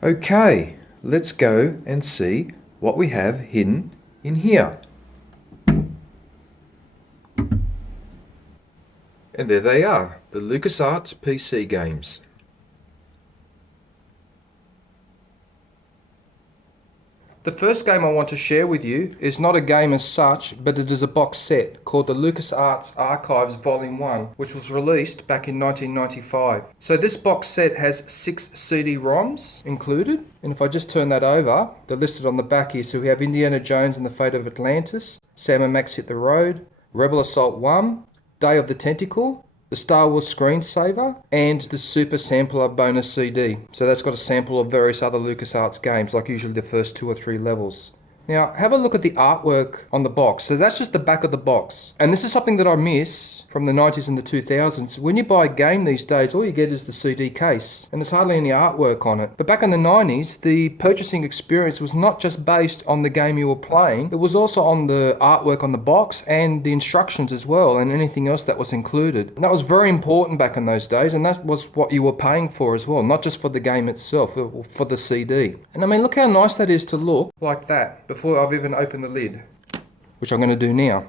Okay, let's go and see what we have hidden in here. And there they are, the LucasArts PC games. The first game I want to share with you is not a game as such, but it is a box set called the LucasArts Archives Volume 1, which was released back in 1995. So this box set has 6 CD-ROMs included, and if I just turn that over, they're listed on the back here. So we have Indiana Jones and the Fate of Atlantis, Sam and Max Hit the Road, Rebel Assault 1, Day of the Tentacle, the Star Wars Screensaver, and the Super Sampler bonus CD. So that's got a sample of various other LucasArts games, like usually the first 2 or 3 levels. Now, have a look at the artwork on the box. So that's just the back of the box. And this is something that I miss from the 90s and the 2000s. When you buy a game these days, all you get is the CD case, and there's hardly any artwork on it. But back in the 90s, the purchasing experience was not just based on the game you were playing, it was also on the artwork on the box and the instructions as well, and anything else that was included. And that was very important back in those days, and that was what you were paying for as well, not just for the game itself, or for the CD. And I mean, look how nice that is to look like that before I've even opened the lid, which I'm going to do now.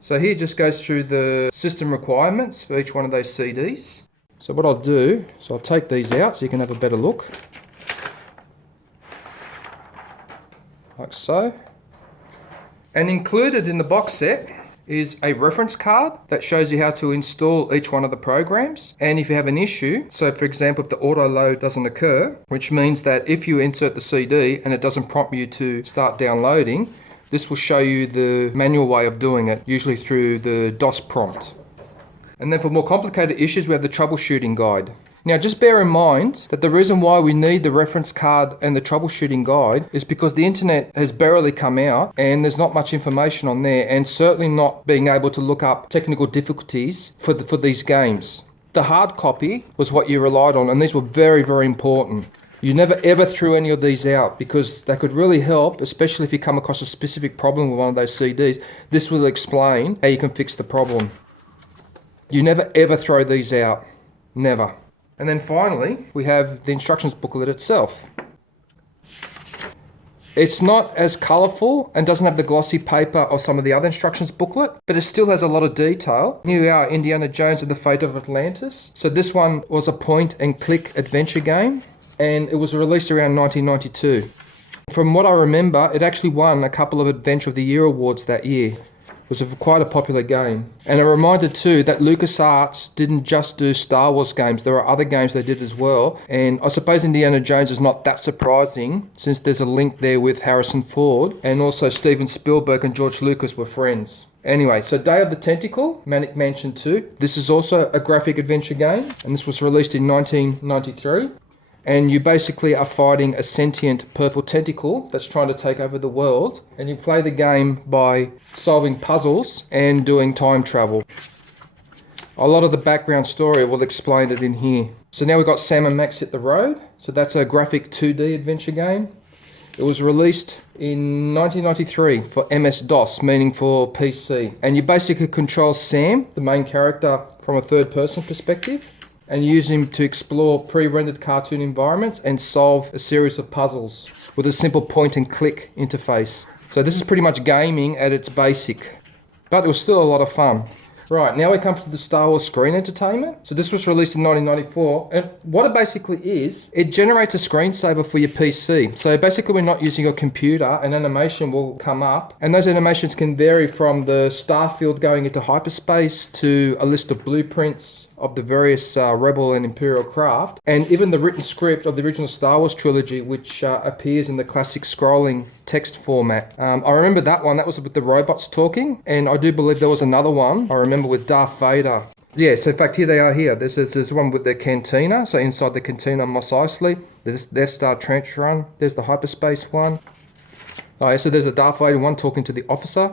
So here just goes through the system requirements for each one of those CDs. So what I'll do, so I'll take these out so you can have a better look. Like so. And included in the box set is a reference card that shows you how to install each one of the programs. And if you have an issue, so for example, if the auto load doesn't occur, which means that if you insert the CD and it doesn't prompt you to start downloading, this will show you the manual way of doing it, usually through the DOS prompt. And then for more complicated issues, we have the troubleshooting guide. Now just bear in mind that the reason why we need the reference card and the troubleshooting guide is because the internet has barely come out and there's not much information on there, and certainly not being able to look up technical difficulties for these games. The hard copy was what you relied on, and these were very, very important. You never ever threw any of these out because they could really help, especially if you come across a specific problem with one of those CDs. This will explain how you can fix the problem. You never ever throw these out. Never. And then finally, we have the instructions booklet itself. It's not as colourful and doesn't have the glossy paper of some of the other instructions booklet, but it still has a lot of detail. Here we are, Indiana Jones and the Fate of Atlantis. So this one was a point and click adventure game, and it was released around 1992. From what I remember, it actually won a couple of Adventure of the Year awards that year. It was quite a popular game. And a reminder too that LucasArts didn't just do Star Wars games, there are other games they did as well. And I suppose Indiana Jones is not that surprising since there's a link there with Harrison Ford, and also Steven Spielberg and George Lucas were friends. Anyway, so Day of the Tentacle, Manic Mansion 2. This is also a graphic adventure game, and this was released in 1993. And you basically are fighting a sentient purple tentacle that's trying to take over the world. And you play the game by solving puzzles and doing time travel. A lot of the background story will explain it in here. So now we've got Sam and Max Hit the Road. So that's a graphic 2D adventure game. It was released in 1993 for MS-DOS, meaning for PC. And you basically control Sam, the main character, from a third-person perspective, and use him to explore pre-rendered cartoon environments and solve a series of puzzles with a simple point and click interface. So this is pretty much gaming at its basic, but it was still a lot of fun. Right, now we come to the Star Wars Screen Entertainment. So this was released in 1994, and what it basically is, it generates a screensaver for your PC. So basically we're not using your computer, an animation will come up, and those animations can vary from the starfield going into hyperspace to a list of blueprints of the various Rebel and Imperial craft, and even the written script of the original Star Wars trilogy, which appears in the classic scrolling text format. I remember that one, that was with the robots talking, and I do believe there was another one, I remember with Darth Vader. Yeah, so in fact here they are here. There's one with the cantina, so inside the cantina Mos Eisley, there's the Death Star trench run, there's the hyperspace one. Oh, yeah, so there's a Darth Vader one talking to the officer.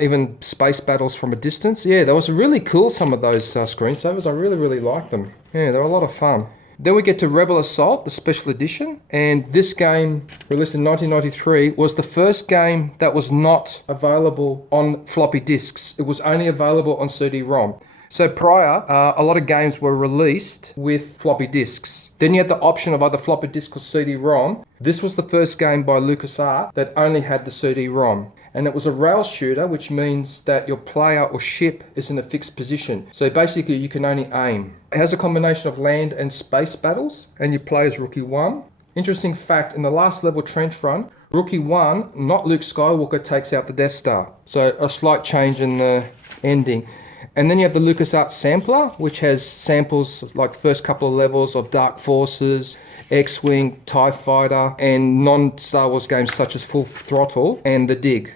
Even space battles from a distance. Yeah, that was really cool, some of those screensavers. I really, really liked them. Yeah, they were a lot of fun. Then we get to Rebel Assault, the special edition. And this game, released in 1993, was the first game that was not available on floppy disks. It was only available on CD-ROM. So prior, a lot of games were released with floppy disks. Then you had the option of either floppy disk or CD-ROM. This was the first game by LucasArts that only had the CD-ROM. And it was a rail shooter, which means that your player or ship is in a fixed position. So basically you can only aim. It has a combination of land and space battles, and you play as Rookie 1. Interesting fact, in the last level trench run, Rookie 1, not Luke Skywalker, takes out the Death Star. So a slight change in the ending. And then you have the LucasArts Sampler, which has samples like the first couple of levels of Dark Forces, XWing, TIE Fighter, and non-Star Wars games such as Full Throttle and The Dig.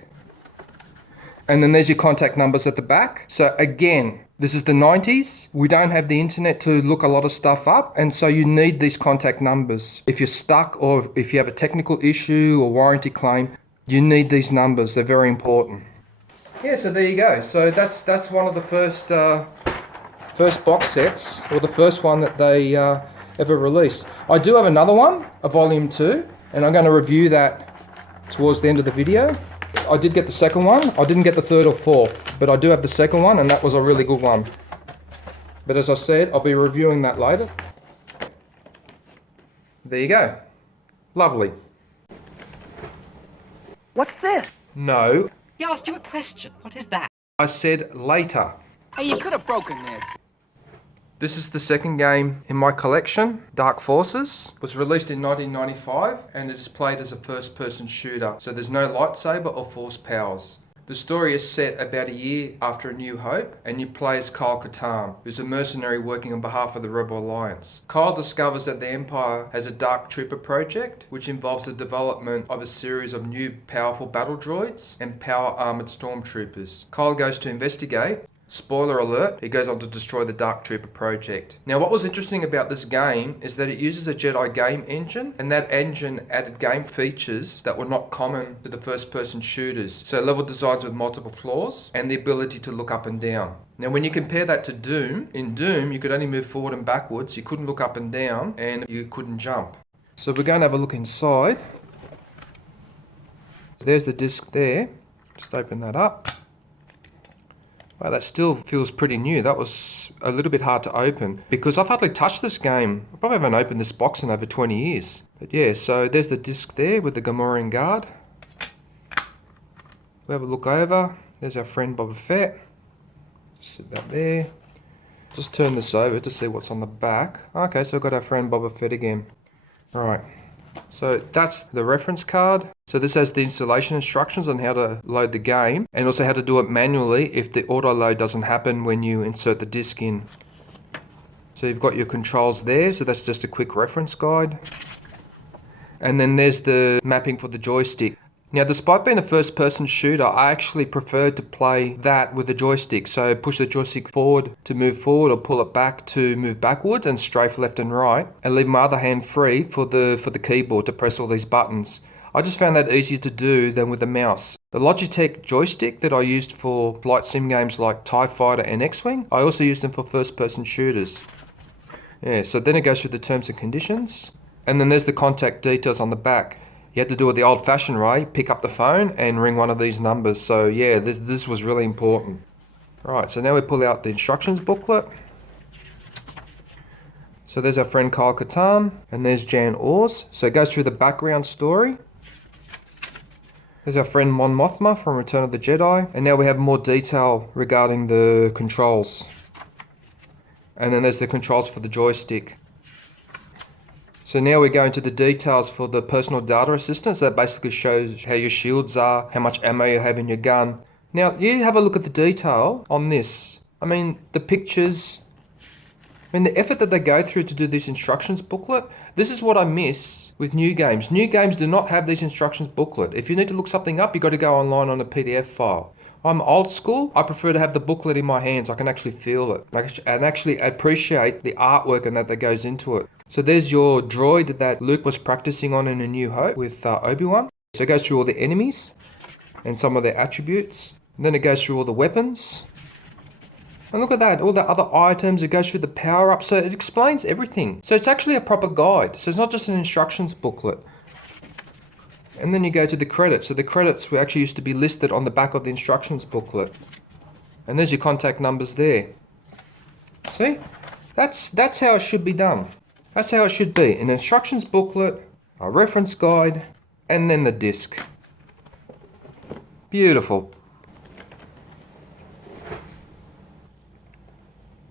And then there's your contact numbers at the back. So again, this is the 90s. We don't have the internet to look a lot of stuff up, and so you need these contact numbers. If you're stuck or if you have a technical issue or warranty claim, you need these numbers. They're very important. Yeah, so there you go. So that's one of the first box sets, or the first one that they ever released. I do have another one, a volume 2, and I'm going to review that towards the end of the video. I did get the second one. I didn't get the third or fourth, but I do have the second one, and that was a really good one. But as I said, I'll be reviewing that later. There you go. Lovely. What's this? No. He asked you a question. What is that? I said later. Hey, you could have broken this. This is the second game in my collection. Dark Forces was released in 1995 and it is played as a first-person shooter. So there's no lightsaber or force powers. The story is set about a year after A New Hope, and you play as Kyle Katarn, who's a mercenary working on behalf of the Rebel Alliance. Kyle discovers that the Empire has a Dark Trooper project, which involves the development of a series of new powerful battle droids and power-armoured stormtroopers. Kyle goes to investigate. Spoiler alert, he goes on to destroy the Dark Trooper project. Now what was interesting about this game is that it uses a Jedi game engine, and that engine added game features that were not common to the first person shooters. So level designs with multiple floors and the ability to look up and down. Now when you compare that to Doom, in Doom you could only move forward and backwards, you couldn't look up and down, and you couldn't jump. So we're going to have a look inside. There's the disc there, just open that up. Wow, that still feels pretty new. That was a little bit hard to open because I've hardly touched this game. I probably haven't opened this box in over 20 years. But yeah, so there's the disc there with the Gamorrean Guard. We have a look over. There's our friend Boba Fett. Sit that there. Just turn this over to see what's on the back. Okay, so we've got our friend Boba Fett again. All right. So that's the reference card. So this has the installation instructions on how to load the game, and also how to do it manually if the auto load doesn't happen when you insert the disc in. So you've got your controls there, so that's just a quick reference guide. And then there's the mapping for the joystick. Now, despite being a first-person shooter, I actually prefer to play that with the joystick. So push the joystick forward to move forward, or pull it back to move backwards, and strafe left and right, and leave my other hand free for the keyboard to press all these buttons. I just found that easier to do than with the mouse. The Logitech joystick that I used for flight sim games like TIE Fighter and XWing, I also used them for first-person shooters. Yeah, so then it goes through the terms and conditions, and then there's the contact details on the back. You had to do it the old-fashioned way, pick up the phone and ring one of these numbers. So yeah, this was really important. Right, so now we pull out the instructions booklet. So there's our friend Kyle Katarn, and there's Jan Ors. So it goes through the background story. There's our friend Mon Mothma from Return of the Jedi, and now we have more detail regarding the controls. And then there's the controls for the joystick. So now we're going to the details for the personal data assistant. So that basically shows how your shields are, how much ammo you have in your gun. Now, you have a look at the detail on this. I mean, the pictures, the effort that they go through to do this instructions booklet, this is what I miss with new games. New games do not have these instructions booklet. If you need to look something up, you've got to go online on a PDF file. I'm old school. I prefer to have the booklet in my hands. I can actually feel it and actually appreciate the artwork and that goes into it. So there's your droid that Luke was practicing on in A New Hope with Obi-Wan. So it goes through all the enemies and some of their attributes. And then it goes through all the weapons. And look at that, all the other items. It goes through the power-up. So it explains everything. So it's actually a proper guide. So it's not just an instructions booklet. And then you go to the credits. So the credits were actually used to be listed on the back of the instructions booklet. And there's your contact numbers there. See? That's how it should be done. That's how it should be. An instructions booklet, a reference guide, and then the disc. Beautiful.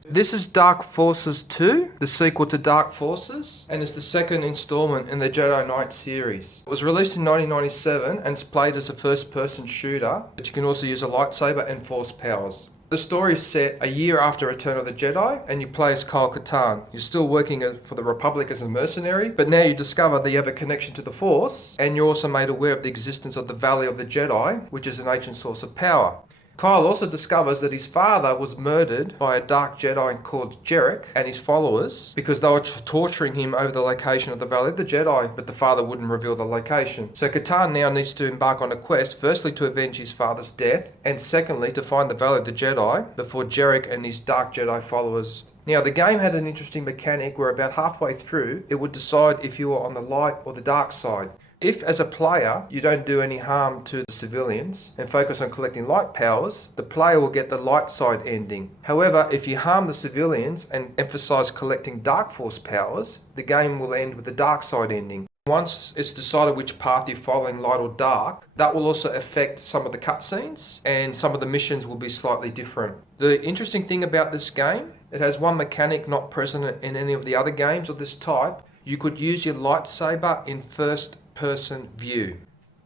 This is Dark Forces 2, the sequel to Dark Forces, and it's the second installment in the Jedi Knight series. It was released in 1997 and it's played as a first-person shooter, but you can also use a lightsaber and force powers. The story is set a year after Return of the Jedi, and you play as Kyle Katarn. You're still working for the Republic as a mercenary, but now you discover that you have a connection to the Force, and you're also made aware of the existence of the Valley of the Jedi, which is an ancient source of power. Kyle also discovers that his father was murdered by a dark Jedi called Jerick and his followers because they were torturing him over the location of the Valley of the Jedi, but the father wouldn't reveal the location. So Katarn now needs to embark on a quest, firstly to avenge his father's death, and secondly to find the Valley of the Jedi before Jerick and his dark Jedi followers. Now, the game had an interesting mechanic where about halfway through, it would decide if you were on the light or the dark side. If, as a player, you don't do any harm to the civilians and focus on collecting light powers, the player will get the light side ending. However, if you harm the civilians and emphasize collecting dark force powers, the game will end with the dark side ending. Once it's decided which path you're following, light or dark, that will also affect some of the cutscenes and some of the missions will be slightly different. The interesting thing about this game, it has one mechanic not present in any of the other games of this type. You could use your lightsaber in first person view,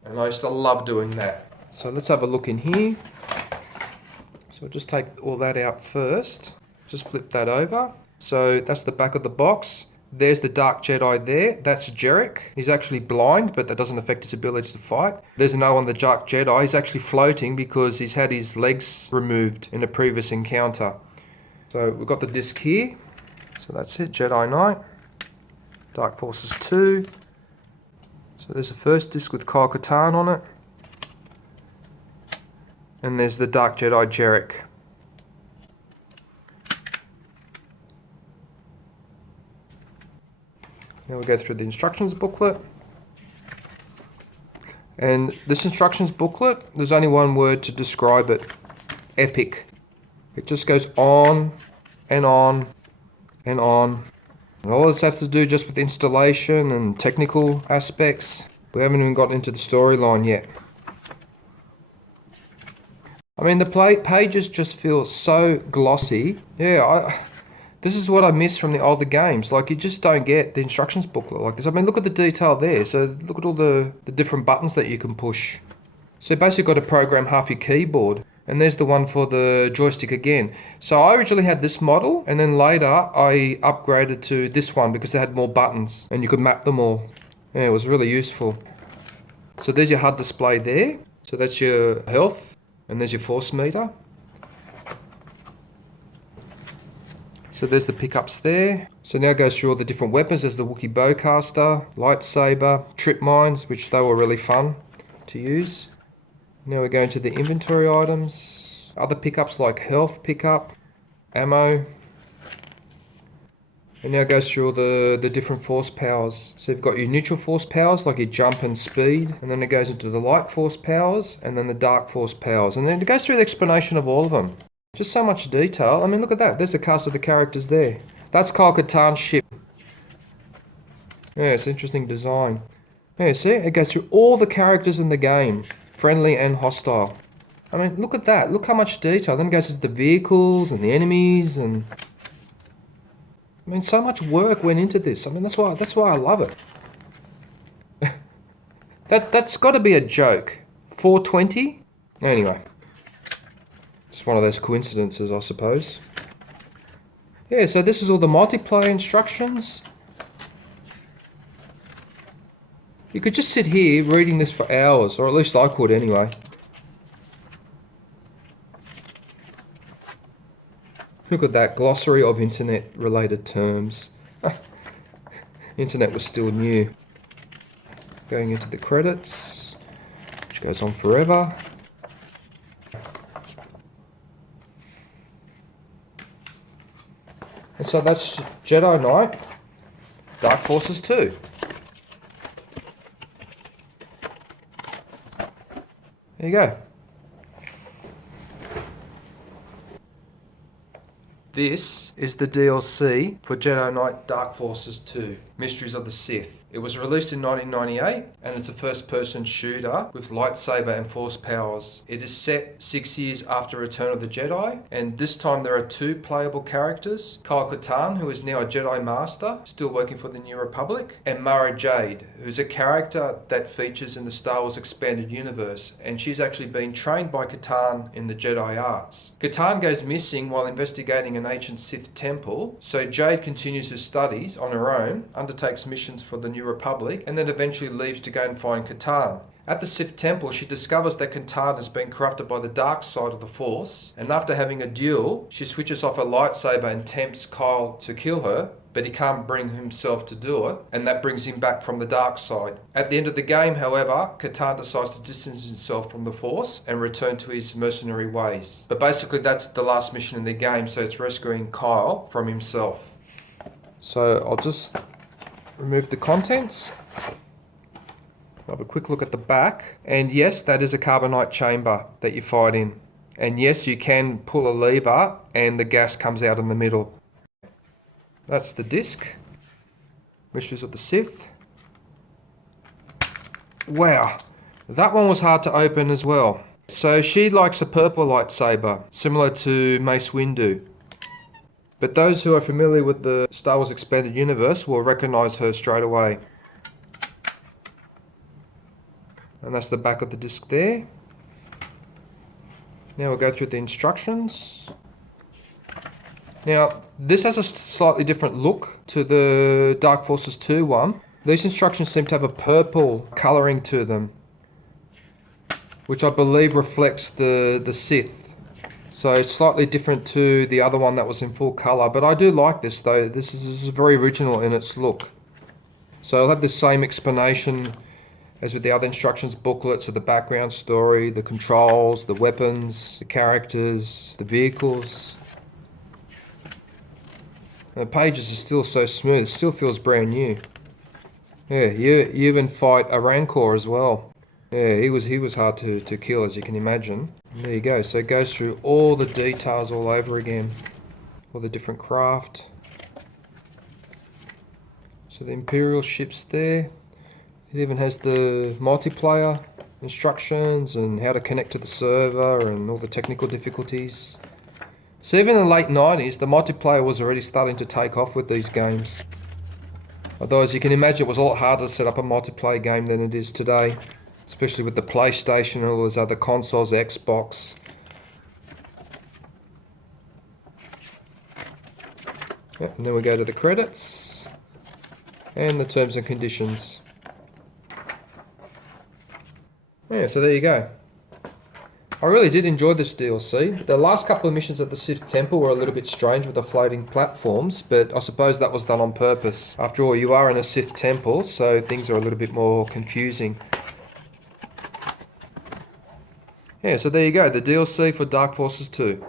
and I used to love doing that. So let's have a look in here. So I'll just take all that out first, just flip that over. So that's the back of the box. There's the Dark Jedi there, that's Jerick. He's actually blind, but that doesn't affect his ability to fight. There's an O on the Dark Jedi, he's actually floating because he's had his legs removed in a previous encounter. So we've got the disc here, so that's it, Jedi Knight, Dark Forces 2. So there's the first disc with Kyle Katarn on it. And there's the Dark Jedi Jerick. Now we go through the instructions booklet. And this instructions booklet, there's only one word to describe it. Epic. It just goes on and on and on. And all this has to do just with installation and technical aspects. We haven't even got into the storyline yet. I mean, the pages just feel so glossy. Yeah, this is what I miss from the older games. Like, you just don't get the instructions booklet like this. I mean, look at the detail there. So look at all the different buttons that you can push. So you basically got to program half your keyboard. And there's the one for the joystick again. So I originally had this model, and then later I upgraded to this one because they had more buttons and you could map them all. Yeah, it was really useful. So there's your HUD display there. So that's your health, and there's your force meter. So there's the pickups there. So now it goes through all the different weapons. There's the Wookiee bowcaster, lightsaber, trip mines, which they were really fun to use. Now we're going to the inventory items, other pickups like health pickup, ammo, and now it goes through all the different force powers. So you've got your neutral force powers like your jump and speed, and then it goes into the light force powers, and then the dark force powers, and then it goes through the explanation of all of them. Just so much detail. I mean, look at that. There's a cast of the characters there. That's Kyle Katarn's ship. Yeah, it's interesting design. Yeah, see, it goes through all the characters in the game. Friendly and hostile. I mean, look at that. Look how much detail. Then it goes into the vehicles and the enemies, and I mean, so much work went into this. I mean, that's why I love it. That's got to be a joke. 420? Anyway, it's one of those coincidences, I suppose. Yeah, so this is all the multiplayer instructions. You could just sit here reading this for hours, or at least I could anyway. Look at that, glossary of internet related terms. Internet was still new. Going into the credits, which goes on forever. And so that's Jedi Knight, Dark Forces 2. There you go. This is the DLC for Jedi Knight Dark Forces 2, Mysteries of the Sith. It was released in 1998 and it's a first-person shooter with lightsaber and force powers. It is set 6 years after Return of the Jedi, and this time there are 2 playable characters, Kyle Katarn, who is now a Jedi Master, still working for the New Republic, and Mara Jade, who's a character that features in the Star Wars Expanded Universe, and she's actually been trained by Katarn in the Jedi arts. Katarn goes missing while investigating an ancient Sith temple, so Jade continues her studies on her own, undertakes missions for the New Republic, and then eventually leaves to go and find Katarn. At the Sith temple, she discovers that Katarn has been corrupted by the dark side of the Force, and after having a duel, she switches off her lightsaber and tempts Kyle to kill her, but he can't bring himself to do it, and that brings him back from the dark side. At the end of the game, however, Katarn decides to distance himself from the Force and return to his mercenary ways. But basically that's the last mission in the game, so it's rescuing Kyle from himself. So I'll just remove the contents. Have a quick look at the back. And yes, that is a carbonite chamber that you fight in. And yes, you can pull a lever and the gas comes out in the middle. That's the disc. Mysteries of the Sith. Wow, that one was hard to open as well. So she likes a purple lightsaber, similar to Mace Windu. But those who are familiar with the Star Wars Expanded Universe will recognise her straight away. And that's the back of the disc there. Now we'll go through the instructions. Now, this has a slightly different look to the Dark Forces 2 one. These instructions seem to have a purple colouring to them, which I believe reflects the Sith. So it's slightly different to the other one that was in full colour, but I do like this though. This is very original in its look. So I'll have the same explanation as with the other instructions booklets, so the background story, the controls, the weapons, the characters, the vehicles. And the pages are still so smooth, it still feels brand new. Yeah, you even fight a Rancor as well. Yeah, he was hard to kill, as you can imagine. And there you go, so it goes through all the details all over again. All the different craft. So the Imperial ship's there. It even has the multiplayer instructions and how to connect to the server and all the technical difficulties. So even in the late 90s, the multiplayer was already starting to take off with these games. Although, as you can imagine, it was a lot harder to set up a multiplayer game than it is today. Especially with the PlayStation and all those other consoles, Xbox. Yep, and then we go to the credits. And the terms and conditions. Yeah, so there you go. I really did enjoy this DLC. The last couple of missions at the Sith Temple were a little bit strange with the floating platforms, but I suppose that was done on purpose. After all, you are in a Sith Temple, so things are a little bit more confusing. Yeah, so there you go, the DLC for Dark Forces 2.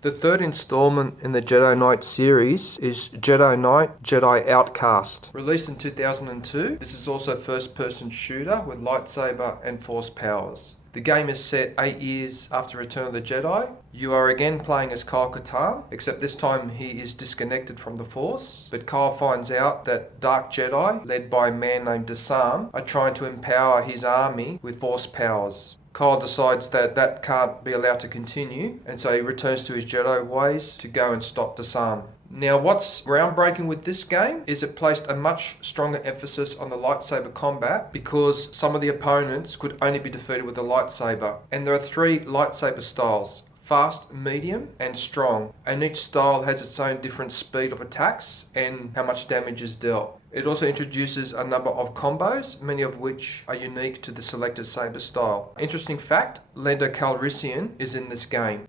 The third installment in the Jedi Knight series is Jedi Knight, Jedi Outcast. Released in 2002, this is also a first-person shooter with lightsaber and force powers. The game is set 8 years after Return of the Jedi. You are again playing as Kyle Katarn, except this time he is disconnected from the Force. But Kyle finds out that Dark Jedi, led by a man named Dasam, are trying to empower his army with force powers. Kyle decides that that can't be allowed to continue, and so he returns to his Jedi ways to go and stop Dasam. Now, what's groundbreaking with this game is it placed a much stronger emphasis on the lightsaber combat because some of the opponents could only be defeated with a lightsaber. And there are 3 lightsaber styles: fast, medium, and strong. And each style has its own different speed of attacks and how much damage is dealt. It also introduces a number of combos, many of which are unique to the selected saber style. Interesting fact, Lando Calrissian is in this game.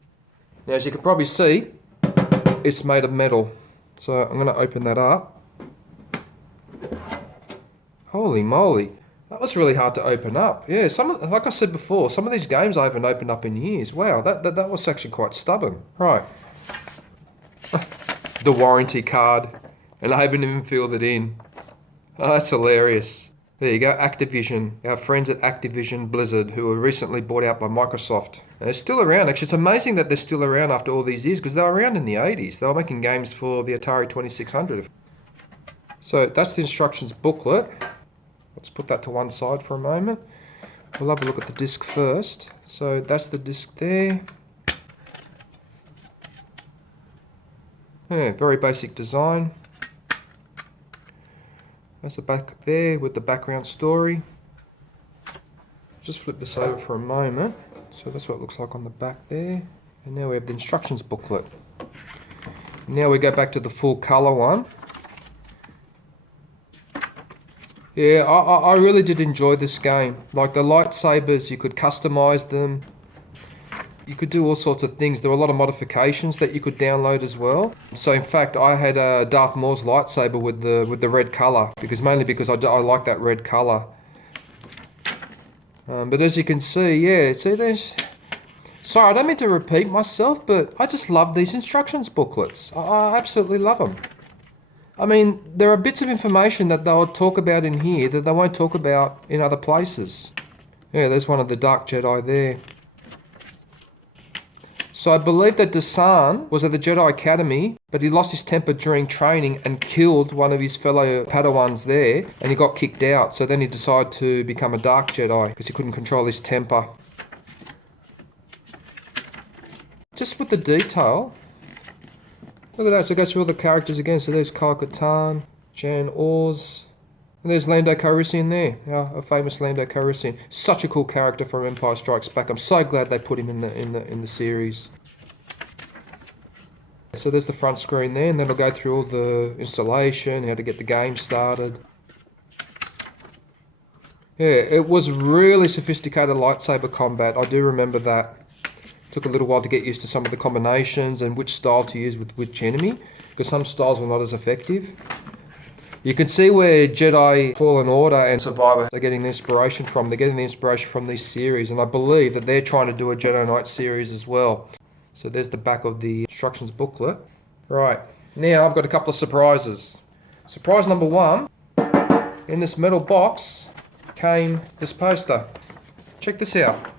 Now, as you can probably see, it's made of metal. So I'm going to open that up. Holy moly. That was really hard to open up. Yeah, like I said before, some of these games I haven't opened up in years. Wow, that was actually quite stubborn. Right. The warranty card. And I haven't even filled it in. Oh, that's hilarious. There you go, Activision. Our friends at Activision Blizzard, who were recently bought out by Microsoft. And they're still around. Actually, it's amazing that they're still around after all these years, because they were around in the 80s. They were making games for the Atari 2600. So that's the instructions booklet. Let's put that to one side for a moment. We'll have a look at the disc first. So that's the disc there. Yeah, very basic design. That's the back there with the background story. Just flip this over for a moment. So that's what it looks like on the back there. And now we have the instructions booklet. Now we go back to the full color one. Yeah, I really did enjoy this game. Like the lightsabers, you could customize them. You could do all sorts of things. There were a lot of modifications that you could download as well. So in fact, I had a Darth Maul's lightsaber with the red color, mainly because I like that red color. But as you can see, yeah, see there's... Sorry, I don't mean to repeat myself, but I just love these instructions booklets. I absolutely love them. I mean, there are bits of information that they'll talk about in here that they won't talk about in other places. Yeah, there's one of the Dark Jedi there. So I believe that Dasan was at the Jedi Academy, but he lost his temper during training and killed one of his fellow Padawans there, and he got kicked out. So then he decided to become a Dark Jedi because he couldn't control his temper. Just with the detail, look at that. So it goes through all the characters again. So there's Kyle Katarn, Jan Ors, and there's Lando Calrissian there, a famous Lando Calrissian. Such a cool character from Empire Strikes Back. I'm so glad they put him in the series. So there's the front screen there, and then it'll go through all the installation, how to get the game started. Yeah, it was really sophisticated lightsaber combat. I do remember that. Took a little while to get used to some of the combinations and which style to use with which enemy, because some styles were not as effective. You can see where Jedi Fallen Order and Survivor are getting the inspiration from. They're getting the inspiration from this series, and I believe that they're trying to do a Jedi Knight series as well. So there's the back of the instructions booklet. Right, now I've got a couple of surprises. Surprise number one, in this metal box came this poster. Check this out.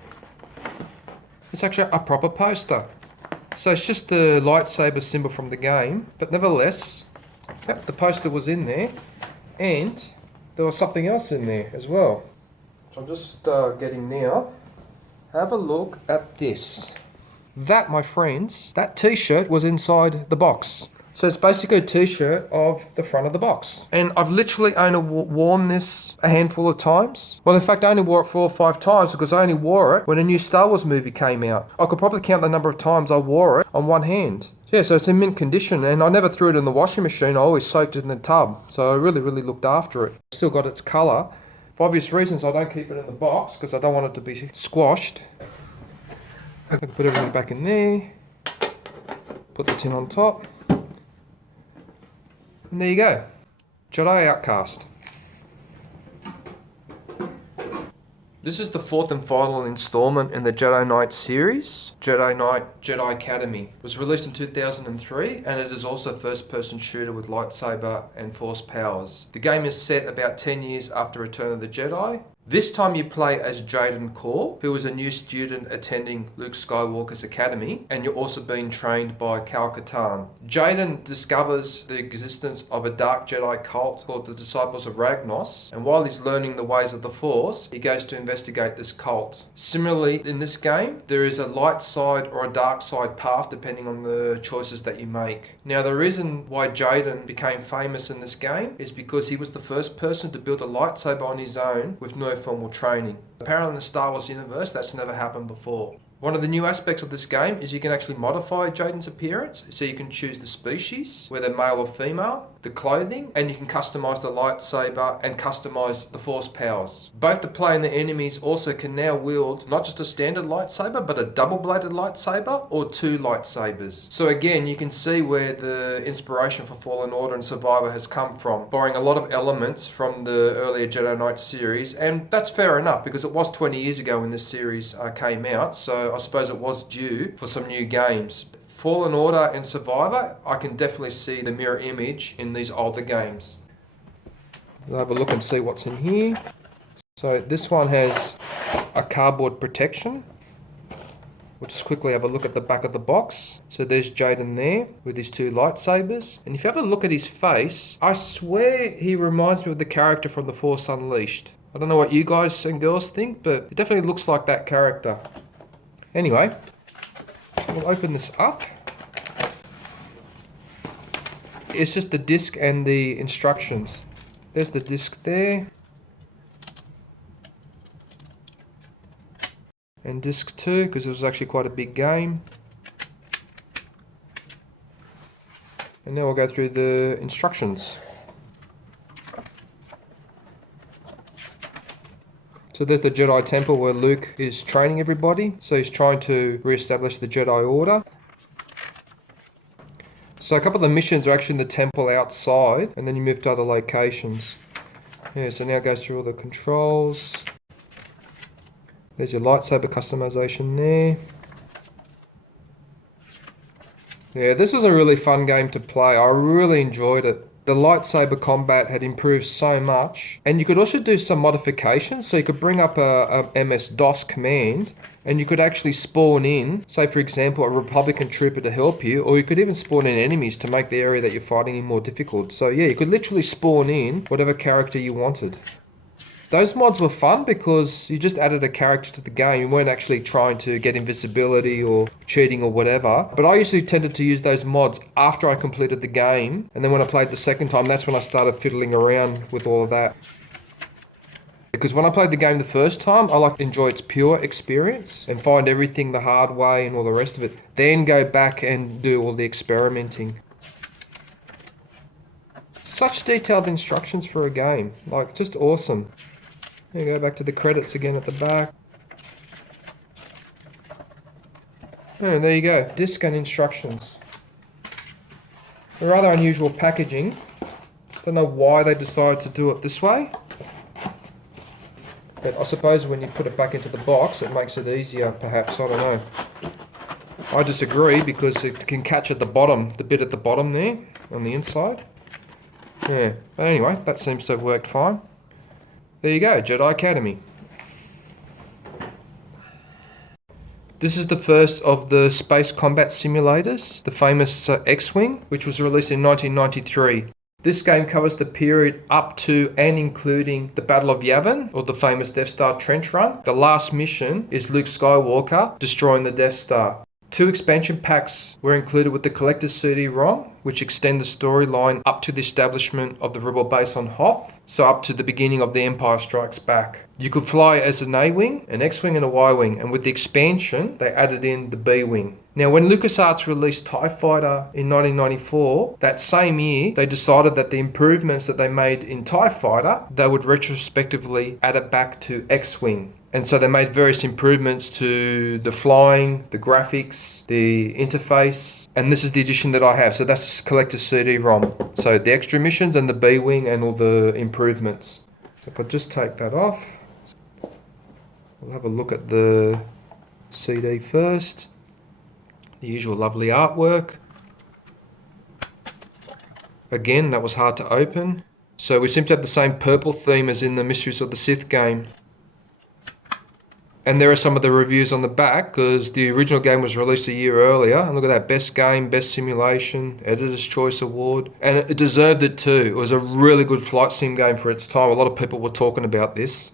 It's actually a proper poster. So it's just the lightsaber symbol from the game, but nevertheless, yep, the poster was in there, and there was something else in there as well. So I'm just getting now. Have a look at this. That, my friends, that t-shirt was inside the box. So it's basically a t-shirt of the front of the box. And I've literally only worn this a handful of times. Well, in fact, I only wore it 4 or 5 times because I only wore it when a new Star Wars movie came out. I could probably count the number of times I wore it on one hand. Yeah, so it's in mint condition, and I never threw it in the washing machine. I always soaked it in the tub. So I really, really looked after it. Still got its colour. For obvious reasons, I don't keep it in the box because I don't want it to be squashed. I can put everything back in there. Put the tin on top. And there you go, Jedi Outcast. This is the 4th and final installment in the Jedi Knight series, Jedi Knight Jedi Academy. It was released in 2003, and it is also a first-person shooter with lightsaber and force powers. The game is set about 10 years after Return of the Jedi. This time you play as Jaden Core, who is a new student attending Luke Skywalker's academy, and you're also being trained by Kyle Katarn. Jaden discovers the existence of a dark Jedi cult called the Disciples of Ragnos, and while he's learning the ways of the Force, he goes to investigate this cult. Similarly, in this game, there is a light side or a dark side path depending on the choices that you make. Now, the reason why Jaden became famous in this game is because he was the first person to build a lightsaber on his own with no formal training. Apparently in the Star Wars universe, that's never happened before. One of the new aspects of this game is you can actually modify Jaden's appearance, so you can choose the species, whether male or female, the clothing, and you can customize the lightsaber and customize the force powers. Both the player and the enemies also can now wield not just a standard lightsaber, but a double-bladed lightsaber or 2 lightsabers. So again, you can see where the inspiration for Fallen Order and Survivor has come from, borrowing a lot of elements from the earlier Jedi Knight series, and that's fair enough because it was 20 years ago when this series came out, so I suppose it was due for some new games. Fallen Order and Survivor, I can definitely see the mirror image in these older games. We'll have a look and see what's in here. So this one has a cardboard protection. We'll just quickly have a look at the back of the box. So there's Jaden there with his 2 lightsabers. And if you have a look at his face, I swear he reminds me of the character from The Force Unleashed. I don't know what you guys and girls think, but it definitely looks like that character. Anyway, we'll open this up. It's just the disc and the instructions. There's the disc there. And disc 2, because it was actually quite a big game. And now we'll go through the instructions. So there's the Jedi Temple where Luke is training everybody. So he's trying to re-establish the Jedi Order. So a couple of the missions are actually in the temple outside, and then you move to other locations. Yeah, so now it goes through all the controls. There's your lightsaber customization there. Yeah, this was a really fun game to play. I really enjoyed it. The lightsaber combat had improved so much. And you could also do some modifications. So you could bring up a MS-DOS command and you could actually spawn in, say for example, a Republican trooper to help you, or you could even spawn in enemies to make the area that you're fighting in more difficult. So yeah, you could literally spawn in whatever character you wanted. Those mods were fun because you just added a character to the game. You weren't actually trying to get invisibility or cheating or whatever. But I usually tended to use those mods after I completed the game. And then when I played the second time, that's when I started fiddling around with all of that. Because when I played the game the first time, I like to enjoy its pure experience and find everything the hard way and all the rest of it. Then go back and do all the experimenting. Such detailed instructions for a game. Like, just awesome. You go back to the credits again at the back. And there you go, disc and instructions. A rather unusual packaging. Don't know why they decided to do it this way. But I suppose when you put it back into the box, it makes it easier, perhaps, I don't know. I disagree because it can catch at the bottom, the bit at the bottom there, on the inside. Yeah, but anyway, that seems to have worked fine. There you go, Jedi Academy. This is the first of the space combat simulators, the famous X-Wing, which was released in 1993. This game covers the period up to and including the Battle of Yavin, or the famous Death Star trench run. The last mission is Luke Skywalker destroying the Death Star. 2 expansion packs were included with the collector's CD-ROM, which extend the storyline up to the establishment of the Rebel base on Hoth, so up to the beginning of The Empire Strikes Back. You could fly as an A-Wing, an X-Wing and a Y-Wing, and with the expansion, they added in the B-Wing. Now, when LucasArts released TIE Fighter in 1994, that same year, they decided that the improvements that they made in TIE Fighter, they would retrospectively add it back to X-Wing. And so they made various improvements to the flying, the graphics, the interface, and this is the edition that I have. So that's collector's CD-ROM. So the extra missions and the B-Wing and all the improvements. So if I just take that off, we'll have a look at the CD first. The usual lovely artwork. Again, that was hard to open. So we seem to have the same purple theme as in the Mysteries of the Sith game. And there are some of the reviews on the back because the original game was released a year earlier. And look at that, best game, best simulation, Editor's Choice Award. And it deserved it too. It was a really good flight sim game for its time. A lot of people were talking about this.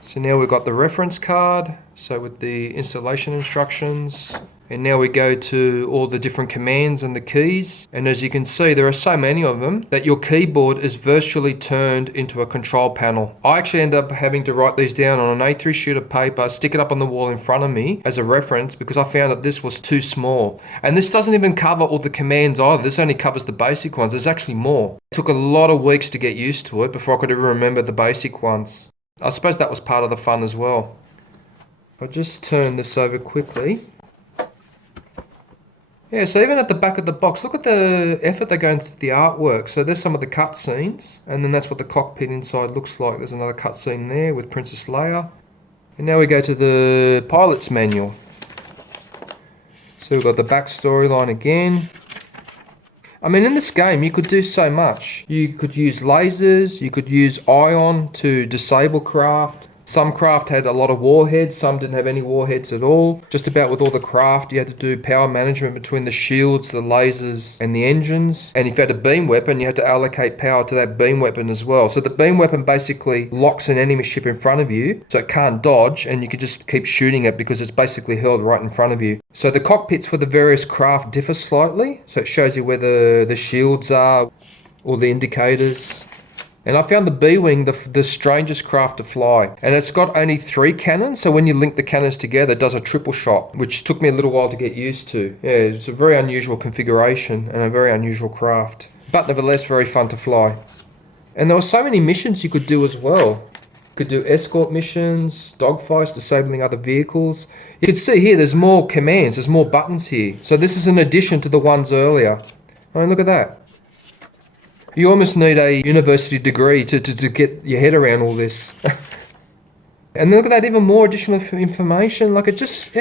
So now we've got the reference card. So with the installation instructions. And now we go to all the different commands and the keys. And as you can see, there are so many of them that your keyboard is virtually turned into a control panel. I actually end up having to write these down on an A3 sheet of paper, stick it up on the wall in front of me as a reference because I found that this was too small. And this doesn't even cover all the commands either. This only covers the basic ones. There's actually more. It took a lot of weeks to get used to it before I could even remember the basic ones. I suppose that was part of the fun as well. If I just turn this over quickly. Yeah, so even at the back of the box, look at the effort they go into the artwork. So there's some of the cutscenes, and then that's what the cockpit inside looks like. There's another cutscene there with Princess Leia. And now we go to the pilot's manual. So we've got the back storyline again. I mean, in this game, you could do so much. You could use lasers, you could use ion to disable craft. Some craft had a lot of warheads, some didn't have any warheads at all. Just about with all the craft, you had to do power management between the shields, the lasers, and the engines. And if you had a beam weapon, you had to allocate power to that beam weapon as well. So the beam weapon basically locks an enemy ship in front of you, so it can't dodge, and you can just keep shooting it because it's basically hurled right in front of you. So the cockpits for the various craft differ slightly. So it shows you where the shields are, all the indicators. And I found the B-Wing the strangest craft to fly. And it's got only 3 cannons, so when you link the cannons together, it does a triple shot, which took me a little while to get used to. Yeah, it's a very unusual configuration and a very unusual craft. But nevertheless, very fun to fly. And there were so many missions you could do as well. You could do escort missions, dogfights, disabling other vehicles. You can see here, there's more commands, there's more buttons here. So this is an addition to the ones earlier. I mean, look at that. You almost need a university degree to get your head around all this. And look at that, even more additional information. Like it just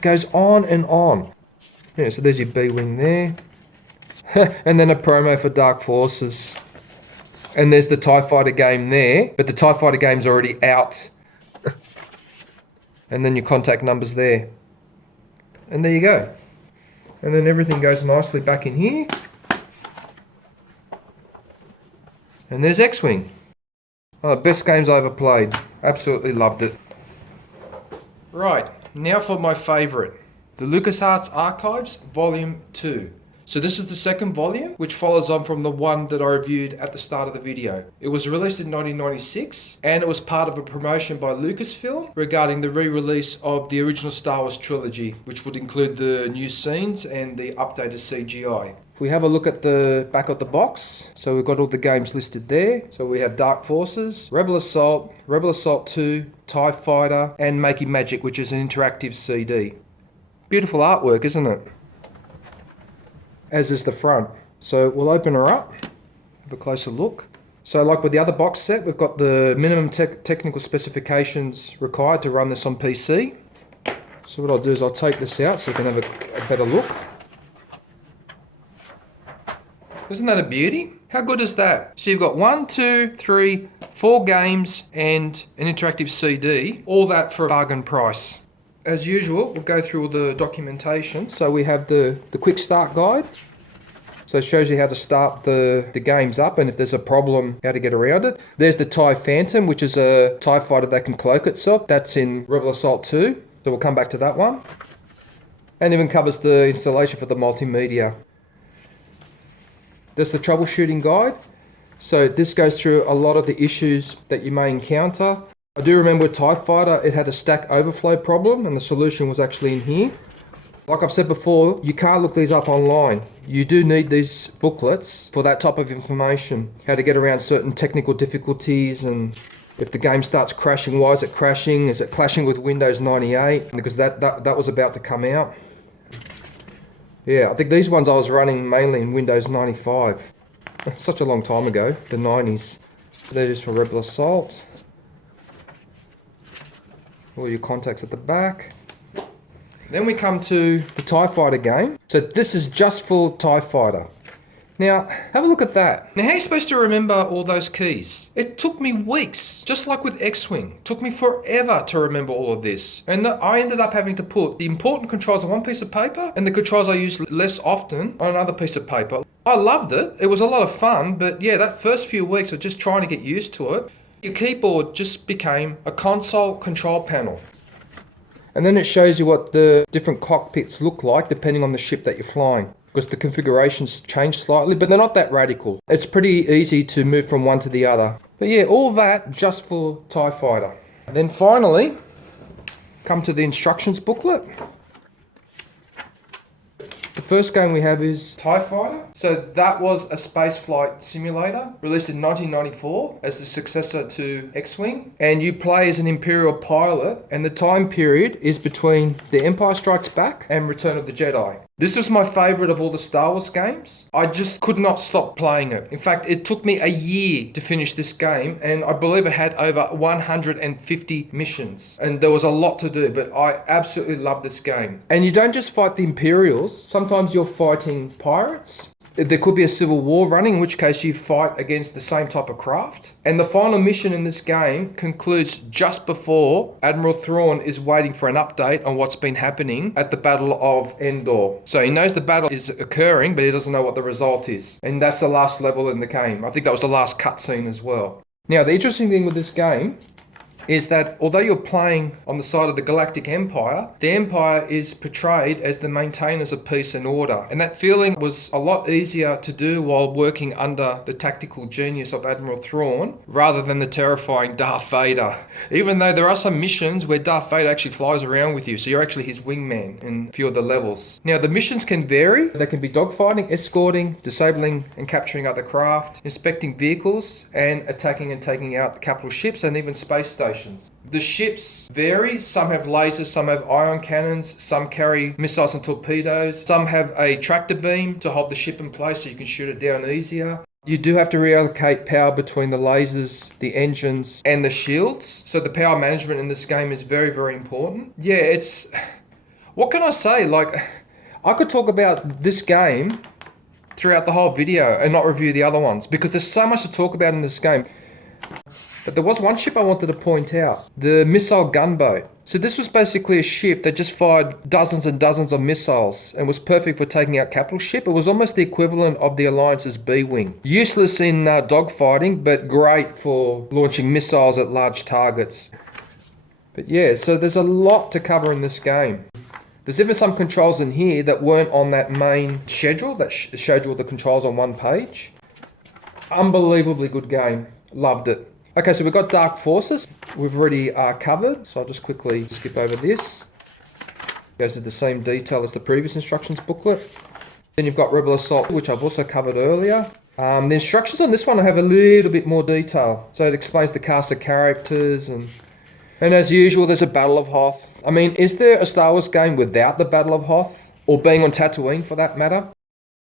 goes on and on. Yeah, so there's your B-Wing there. And then a promo for Dark Forces. And there's the TIE Fighter game there, but the TIE Fighter game's already out. And then your contact numbers there. And there you go. And then everything goes nicely back in here. And there's X-Wing. Oh, best games I ever played. Absolutely loved it. Right, now for my favourite. The LucasArts Archives Volume 2. So this is the second volume, which follows on from the one that I reviewed at the start of the video. It was released in 1996, and it was part of a promotion by Lucasfilm regarding the re-release of the original Star Wars trilogy, which would include the new scenes and the updated CGI. If we have a look at the back of the box, so we've got all the games listed there. So we have Dark Forces, Rebel Assault 2, TIE Fighter, and Makey Magic, which is an interactive CD. Beautiful artwork, isn't it? As is the front. So we'll open her up, have a closer look. So like with the other box set, we've got the minimum technical specifications required to run this on PC. So what I'll do is I'll take this out so you can have a better look. Isn't that a beauty? How good is that? So you've got 1, 2, 3, 4 games and an interactive CD, all that for a bargain price. As usual, we'll go through all the documentation. So we have the quick start guide. So it shows you how to start the games up and if there's a problem, how to get around it. There's the TIE Phantom, which is a TIE fighter that can cloak itself. That's in Rebel Assault 2. So we'll come back to that one. And even covers the installation for the multimedia. There's the troubleshooting guide. So this goes through a lot of the issues that you may encounter. I do remember with TIE Fighter, it had a stack overflow problem and the solution was actually in here. Like I've said before, you can't look these up online. You do need these booklets for that type of information. How to get around certain technical difficulties and if the game starts crashing, why is it crashing? Is it clashing with Windows 98? Because that was about to come out. Yeah, I think these ones I was running mainly in Windows 95. Such a long time ago, the 90s. That is for Rebel Assault. All your contacts at the back. Then we come to the TIE Fighter game. So this is just for TIE Fighter. Now, have a look at that. Now, how are you supposed to remember all those keys? It took me weeks, just like with X-Wing. It took me forever to remember all of this. And I ended up having to put the important controls on one piece of paper and the controls I use less often on another piece of paper. I loved it. It was a lot of fun, but yeah, that first few weeks of just trying to get used to it, your keyboard just became a console control panel. And then it shows you what the different cockpits look like depending on the ship that you're flying. Because the configurations change slightly, but they're not that radical. It's pretty easy to move from one to the other. But yeah, all that just for TIE Fighter. And then finally, come to the instructions booklet. The first game we have is TIE Fighter. So that was a spaceflight simulator released in 1994 as the successor to X-Wing. And you play as an Imperial pilot and the time period is between The Empire Strikes Back and Return of the Jedi. This was my favourite of all the Star Wars games. I just could not stop playing it. In fact, it took me a year to finish this game and I believe it had over 150 missions. And there was a lot to do, but I absolutely love this game. And you don't just fight the Imperials. Sometimes you're fighting pirates. There could be a civil war running, in which case you fight against the same type of craft. And the final mission in this game concludes just before Admiral Thrawn is waiting for an update on what's been happening at the Battle of Endor. So he knows the battle is occurring, but he doesn't know what the result is. And that's the last level in the game. I think that was the last cutscene as well. Now, the interesting thing with this game is that although you're playing on the side of the Galactic Empire, the Empire is portrayed as the maintainers of peace and order. And that feeling was a lot easier to do while working under the tactical genius of Admiral Thrawn, rather than the terrifying Darth Vader. Even though there are some missions where Darth Vader actually flies around with you, so you're actually his wingman in a few of the levels. Now, the missions can vary. They can be dogfighting, escorting, disabling and capturing other craft, inspecting vehicles, and attacking and taking out capital ships and even space stations. The ships vary. Some have lasers, some have ion cannons, some carry missiles and torpedoes, some have a tractor beam to hold the ship in place so you can shoot it down easier. You do have to reallocate power between the lasers, the engines, and the shields. So the power management in this game is very, very important. Yeah, it's... What can I say? Like, I could talk about this game throughout the whole video and not review the other ones, because there's so much to talk about in this game. But there was one ship I wanted to point out, the missile gunboat. So this was basically a ship that just fired dozens and dozens of missiles and was perfect for taking out capital ship. It was almost the equivalent of the Alliance's B-Wing. Useless in dogfighting, but great for launching missiles at large targets. But yeah, so there's a lot to cover in this game. There's even some controls in here that weren't on that main schedule, that showed you all the controls on one page. Unbelievably good game. Loved it. Okay, so we've got Dark Forces. We've already covered, so I'll just quickly skip over this. Goes to the same detail as the previous instructions booklet. Then you've got Rebel Assault, which I've also covered earlier. The instructions on this one have a little bit more detail. So it explains the cast of characters, and as usual, there's a Battle of Hoth. I mean, is there a Star Wars game without the Battle of Hoth? Or being on Tatooine, for that matter?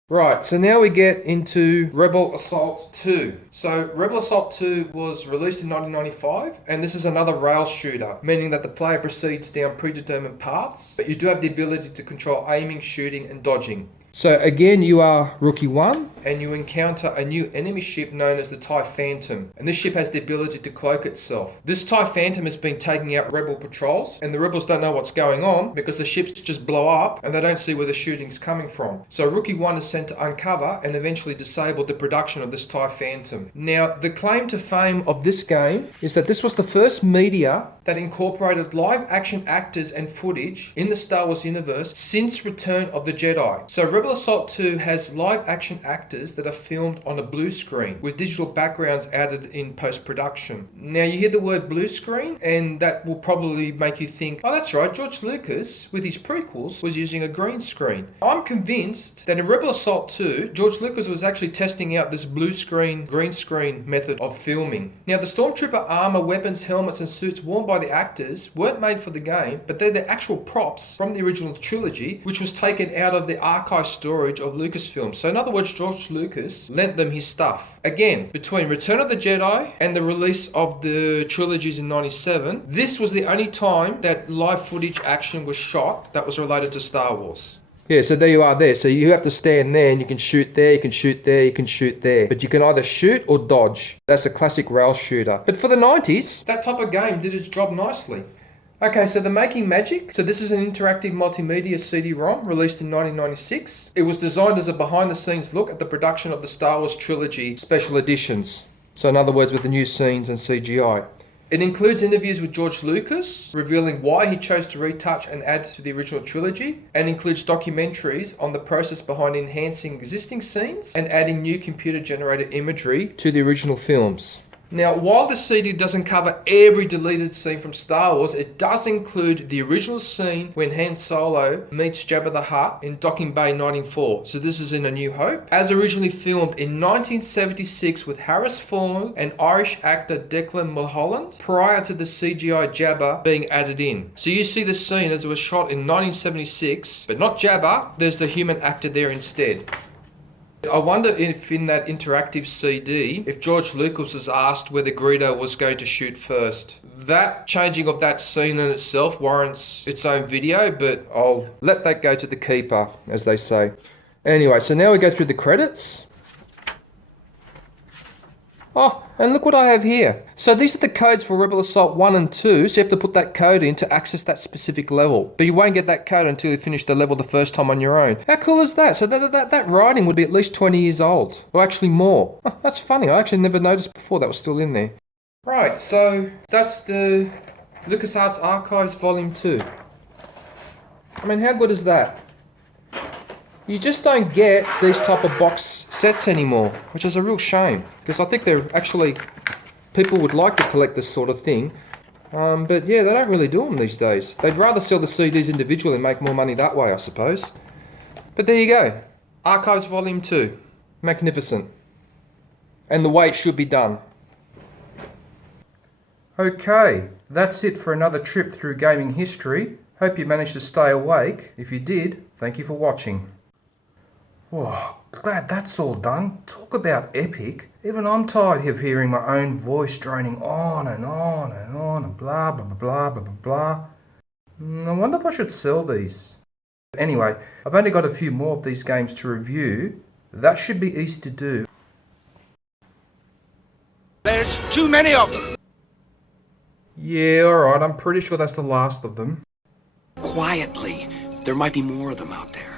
Right, so now we get into Rebel Assault 2. So Rebel Assault 2 was released in 1995, and this is another rail shooter, meaning that the player proceeds down predetermined paths, but you do have the ability to control aiming, shooting, and dodging. So again, you are Rookie 1, and you encounter a new enemy ship known as the TIE Phantom. And this ship has the ability to cloak itself. This TIE Phantom has been taking out Rebel patrols, and the Rebels don't know what's going on because the ships just blow up and they don't see where the shooting's coming from. So Rookie 1 is sent to uncover and eventually disable the production of this TIE Phantom. Now, the claim to fame of this game is that this was the first media that incorporated live action actors and footage in the Star Wars universe since Return of the Jedi. So Rebel Assault 2 has live action actors that are filmed on a blue screen with digital backgrounds added in post-production. Now you hear the word blue screen and that will probably make you think, oh that's right, George Lucas with his prequels was using a green screen. I'm convinced that in Rebel Assault 2, George Lucas was actually testing out this blue screen, green screen method of filming. Now the Stormtrooper armor, weapons, helmets and suits worn by the actors weren't made for the game, but they're the actual props from the original trilogy, which was taken out of the archive storage of Lucasfilm. So in other words, George Lucas lent them his stuff. Again, between Return of the Jedi and the release of the trilogies in 97, this was the only time that live footage action was shot that was related to Star Wars. Yeah, so there you are there. So you have to stand there and you can shoot there, you can shoot there, you can shoot there. But you can either shoot or dodge. That's a classic rail shooter. But for the 90s, that type of game did its job nicely. Okay, so the Making Magic. So this is an interactive multimedia CD-ROM released in 1996. It was designed as a behind-the-scenes look at the production of the Star Wars trilogy special editions. So in other words, with the new scenes and CGI. It includes interviews with George Lucas, revealing why he chose to retouch and add to the original trilogy, and includes documentaries on the process behind enhancing existing scenes and adding new computer-generated imagery to the original films. Now, while the CD doesn't cover every deleted scene from Star Wars, it does include the original scene when Han Solo meets Jabba the Hutt in Docking Bay 94. So this is in A New Hope, as originally filmed in 1976 with Harris Ford and Irish actor Declan Mulholland, prior to the CGI Jabba being added in. So you see the scene as it was shot in 1976, but not Jabba, there's the human actor there instead. I wonder if in that interactive CD, if George Lucas was asked whether Greedo was going to shoot first. That changing of that scene in itself warrants its own video, but I'll let that go to the keeper, as they say. Anyway, so now we go through the credits. Oh, and look what I have here. So these are the codes for Rebel Assault 1 and 2, so you have to put that code in to access that specific level. But you won't get that code until you finish the level the first time on your own. How cool is that? So that writing would be at least 20 years old, or actually more. Oh, that's funny, I actually never noticed before that was still in there. Right, so that's the LucasArts Archives Volume 2. I mean, how good is that? You just don't get these type of box sets anymore, which is a real shame, because I think they're actually, people would like to collect this sort of thing, but yeah, they don't really do them these days. They'd rather sell the CDs individually and make more money that way, I suppose. But there you go, Archives Volume 2, magnificent, and the way it should be done. Okay, that's it for another trip through gaming history. Hope you managed to stay awake. If you did, thank you for watching. Oh, glad that's all done. Talk about epic. Even I'm tired of hearing my own voice droning on and on and on and blah blah blah blah blah blah. I wonder if I should sell these. Anyway, I've only got a few more of these games to review. That should be easy to do. There's too many of them. Yeah, alright, I'm pretty sure that's the last of them. Quietly. There might be more of them out there.